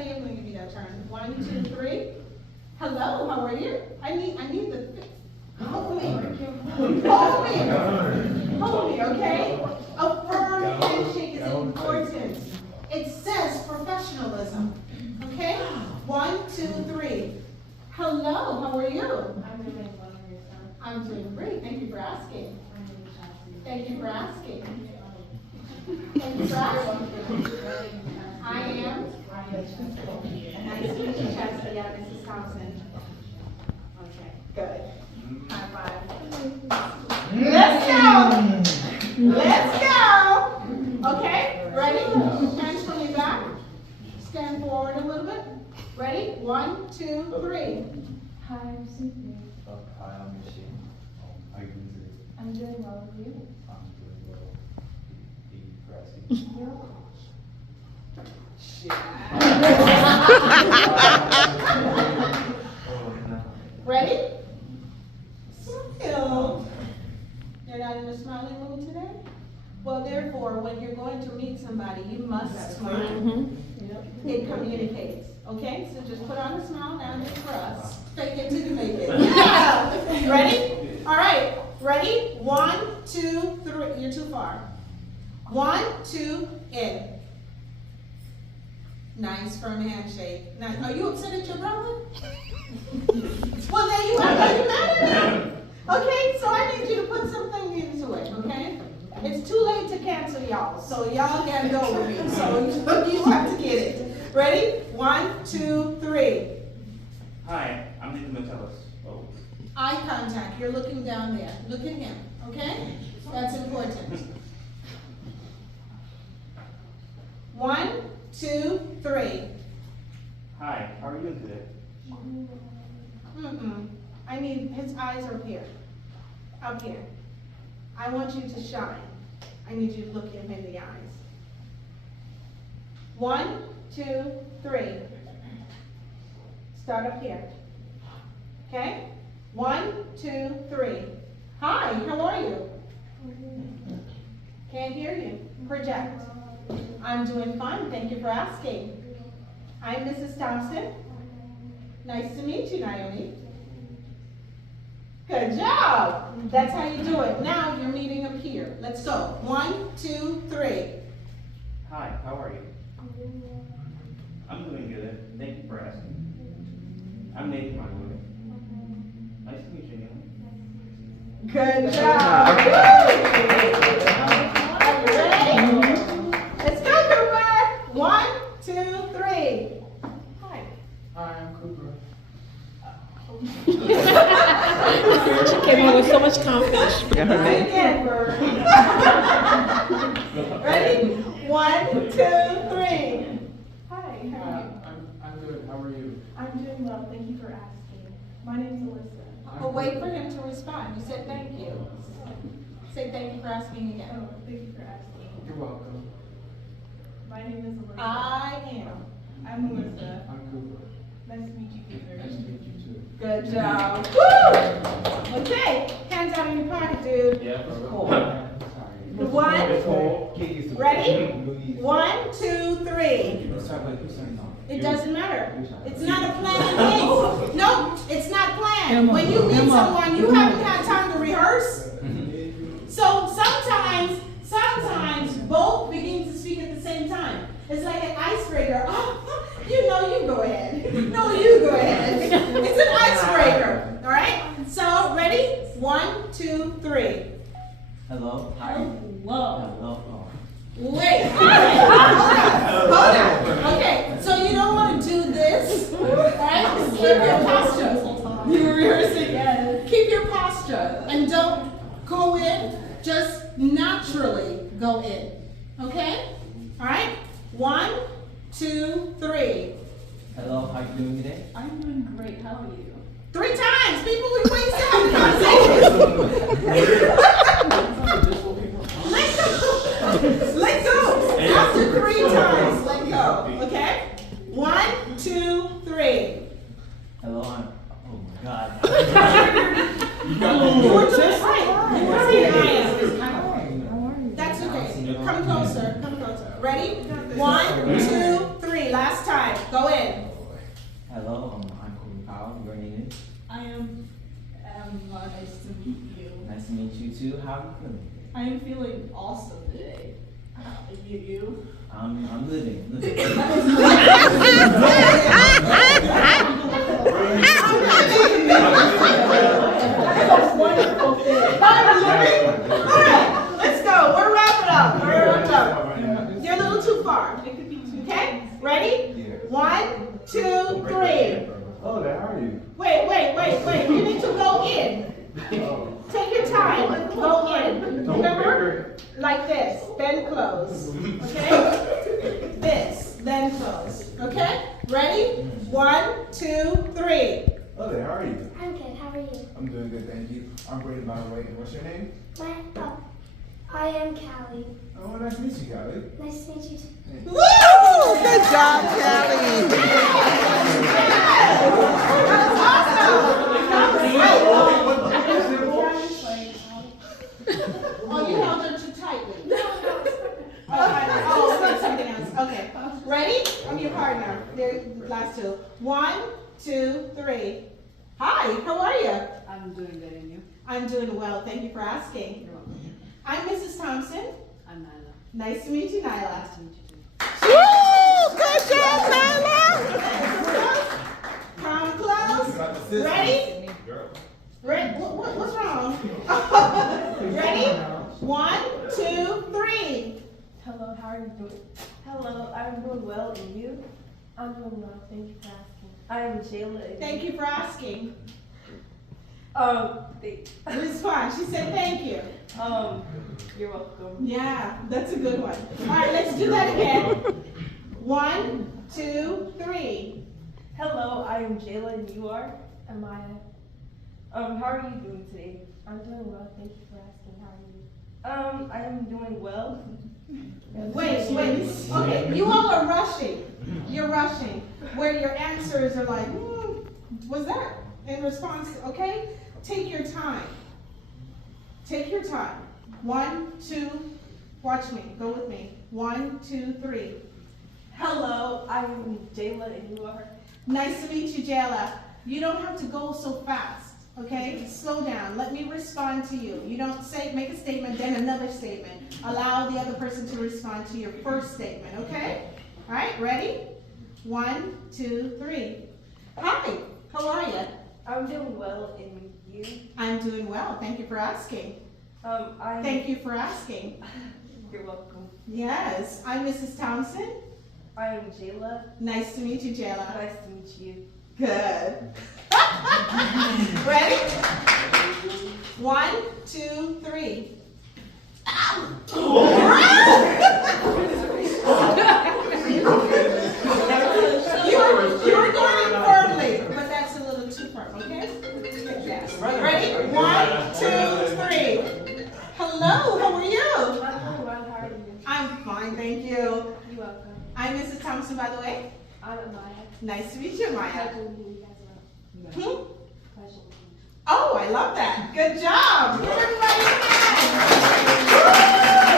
Stephanie, I'm going to give you that turn. 1, 2, 3. Hello, how are you? I need the, hold me, okay? A firm handshake is important. It says professionalism, okay? 1, 2, 3. Hello, how are you? I'm doing great. Thank you for asking. Thank you for asking. Thank you for asking. I am. Nice to meet you, Chastity. Yeah, Mrs. Thompson. Okay, good. High five. Let's go. Let's go. Okay, ready? Hands from your back. Stand forward a little bit. Ready? 1, 2, 3. Hi, I'm Susie. Hi, I'm Michelle. How are you doing today? I'm doing well with you. I'm doing well. Be grassy. Ready? Smile. You're not in a smiling mood today? Well, therefore, when you're going to meet somebody, you must smile. It communicates. Okay? So just put on a smile now just for us. Fake it till you make it. Yeah! Ready? All right. Ready? 1, 2, 3. You're too far. 1, 2, in. Nice firm handshake. Now, are you upset at your brother? Well, there you are. Are you mad at him? Okay, so I need you to put something into it, okay? It's too late to cancel y'all, so y'all gotta go with me. So you have to get it. Ready? 1, 2, 3. Hi, I'm Nathan Metellus. Oh. Eye contact. You're looking down there. Look at him, okay? That's important. 1, 2, 3. Hi, how are you doing today? I need, his eyes are here. Up here. I want you to shine. I need you to look him in the eyes. 1, 2, 3. Start up here. Okay? 1, 2, 3. Hi, how are you? Can't hear you. Project. I'm doing fine. Thank you for asking. I'm Mrs. Thompson. Nice to meet you, Naomi. Good job. That's how you do it. Now you're meeting up here. Let's go. 1, 2, 3. Hi, how are you? I'm doing good. Thank you for asking. I'm Nathan, by the way. Nice to meet you, Neil. Good job. Are you ready? Let's go, Cooper. 1, 2, 3. Hi. Hi, I'm Cooper. She came in with so much confidence. She forgot her Say it name. again, Bird. Ready? 1, 2, 3. Hi, how are you? I'm good. How are you? I'm doing well, thank you for asking. My name's Alyssa. Well, wait for him to respond. You said thank you. Say thank you for asking again. Oh, thank you for asking. You're welcome. My name is Alyssa. I am. I'm Alyssa. I'm Cooper. Nice to meet you, Peter. Nice to meet you too. Good job. Woo! Okay, hands out in your pocket, dude. Yeah. Cool. The one. Ready? 1, 2, 3. It doesn't matter. It's not a planned thing. No, it's not planned. When you meet someone, you haven't had time to rehearse. So sometimes both begin to speak at the same time. It's like an icebreaker. Oh, you go ahead. No, you go ahead. It's an icebreaker. All right? So, ready? 1, 2, 3. Hello. Hi. Hello. Hello. Wait. Hold on. Okay, so you don't want to do this, right? Just keep your posture. You were rehearsing. Yes. Keep your posture and don't go in. Just naturally go in. Okay? All right. 1, 2, 3. Hello. How are you doing today? I'm doing great, how are you? 3 times. People, we waste time conversation. Let go. After 3 times, let go. Okay? 1, 2, 3. Hello. Oh my God. You were doing it right. You were doing it right. How are you? That's okay. Come closer. Come closer. Ready? 1, 2, 3. Last time. go in. Hello, I'm Kyle. Your name is? I am nice to meet you. Nice to meet you too. How are you feeling? I am feeling awesome today. You? I'm living. That's a wonderful thing. Alright, let's go. We're wrapping up. You're a little too far. Okay? Ready? 1, 2, 3. Oh, there are you? Wait. You need to go in. Take your time. Go in. Remember? Like this. Then close. Okay? This. Then close. Okay? Ready? 1, 2, 3. Oh, there are you? I'm good. How are you? I'm doing good, thank you. I'm great, by the way. What's your name? I am Callie. Oh, nice to meet you, Callie. Nice to meet you too. Woo! Good job, Kelly. Oh, you held her too tightly. Oh, something else. Okay. Ready? I'm your partner. There, last two. 1, 2, 3. Hi, how are you? I'm doing good, and you? I'm doing well. Thank you for asking. You're welcome. I'm Mrs. Thompson. I'm Nyla. Nice to meet you, Nyla. Nice to meet you too. Woo! Good job, Nyla. Come close. Ready? What's wrong? Ready? 1, 2, 3. Hello, how are you doing? Hello, I'm doing well, and you? I'm doing well, thank you for asking. I am Jayla. Thank you for asking. Respond. She said thank you. You're welcome. Yeah, that's a good one. All right, let's do that again. 1, 2, 3. Hello, I am Jayla, and you are? I'm Maya. How are you doing today? I'm doing well, thank you for asking. How are you? I am doing well. Wait. Okay, you all are rushing. You're rushing. Where your answers are like, was that in response? Okay? Take your time. Take your time. 1, 2, watch me. Go with me. 1, 2, 3. Hello, I'm Jayla, and you are? Nice to meet you, Jayla. You don't have to go so fast, okay? Slow down. Let me respond to you. You don't make a statement, then another statement. Allow the other person to respond to your first statement, okay? All right, ready? 1, 2, 3. Hi, how are you? I'm doing well, and you? I'm doing well. Thank you for asking. Thank you for asking. You're welcome. Yes, I'm Mrs. Thompson. I am Jayla. Nice to meet you, Jayla. Nice to meet you. Good. Ready? 1, 2, 3. You were going in firmly, but that's a little too firm, okay? Yes. Ready? 1, 2, 3. Hello, how are you? I'm doing well, how are you? I'm fine, thank you. You're welcome. I'm Mrs. Thompson, by the way. I'm Maya. Nice to meet you, Maya. Pleasure meeting you as well. Hmm? Pleasure meeting you. Oh, I love that. Good job. Give everybody a hand.